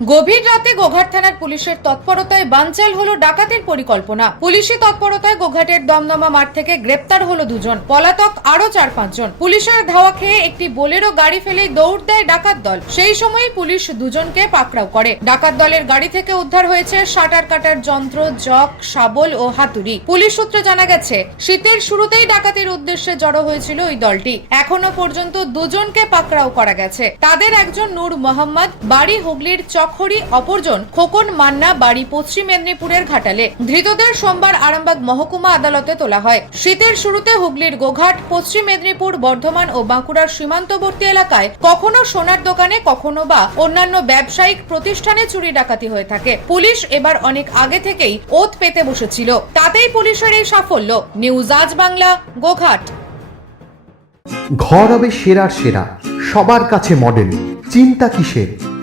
গভীর রাতে গোঘাট থানার পুলিশের তৎপরতায় বানচাল হলো ডাকাতের পরিকল্পনা। পুলিশি তৎপরতায় গোঘাটের দমদমা মাঠ থেকে গ্রেপ্তার হলো দুজন, পলাতক আরও চার পাঁচজন। পুলিশের ধাওয়া খেয়ে একটি বোলেরো গাড়ি ফেলেই দৌড় দেয় ডাকাত দল। সেই সময় পুলিশ দুজনকে পাকড়াও করে। ডাকাত দলের গাড়ি থেকে উদ্ধার হয়েছে শাটার কাটার যন্ত্র জক শাবল ও হাতুড়ি। পুলিশ সূত্রে জানা গেছে, শীতের শুরুতেই ডাকাতের উদ্দেশ্যে জড়ো হয়েছিল ওই দলটি। এখনও পর্যন্ত দুজনকে পাকড়াও করা গেছে। তাদের একজন নূর মোহাম্মদ, বাড়ি হুগলির চকহরি অপরজন খোকন মান্না বাড়ি পশ্চিম মেদিনীপুরের ঘাটালে। ধৃতদের সোমবার আরামবাগ মহকুমা আদালতে তোলা হয়। শীতের শুরুতে হুগলির গোঘাট, পশ্চিম মেদিনীপুর, বর্ধমান ও বাঁকুড়ার সীমান্তবর্তী এলাকায় কখনো সোনার দোকানে, কখনো বা অন্যান্য ব্যবসায়িক প্রতিষ্ঠানে চুরি ডাকাতি হয়ে থাকে। পুলিশ এবার অনেক আগে থেকেই ওত পেতে বসেছিল। তাতেই পুলিশের এই সাফল্য। নিউজ আজ বাংলা, গোঘাট। ঘর হবে সেরার সেরা, সবার কাছে মডেল চিন্তা কিসের?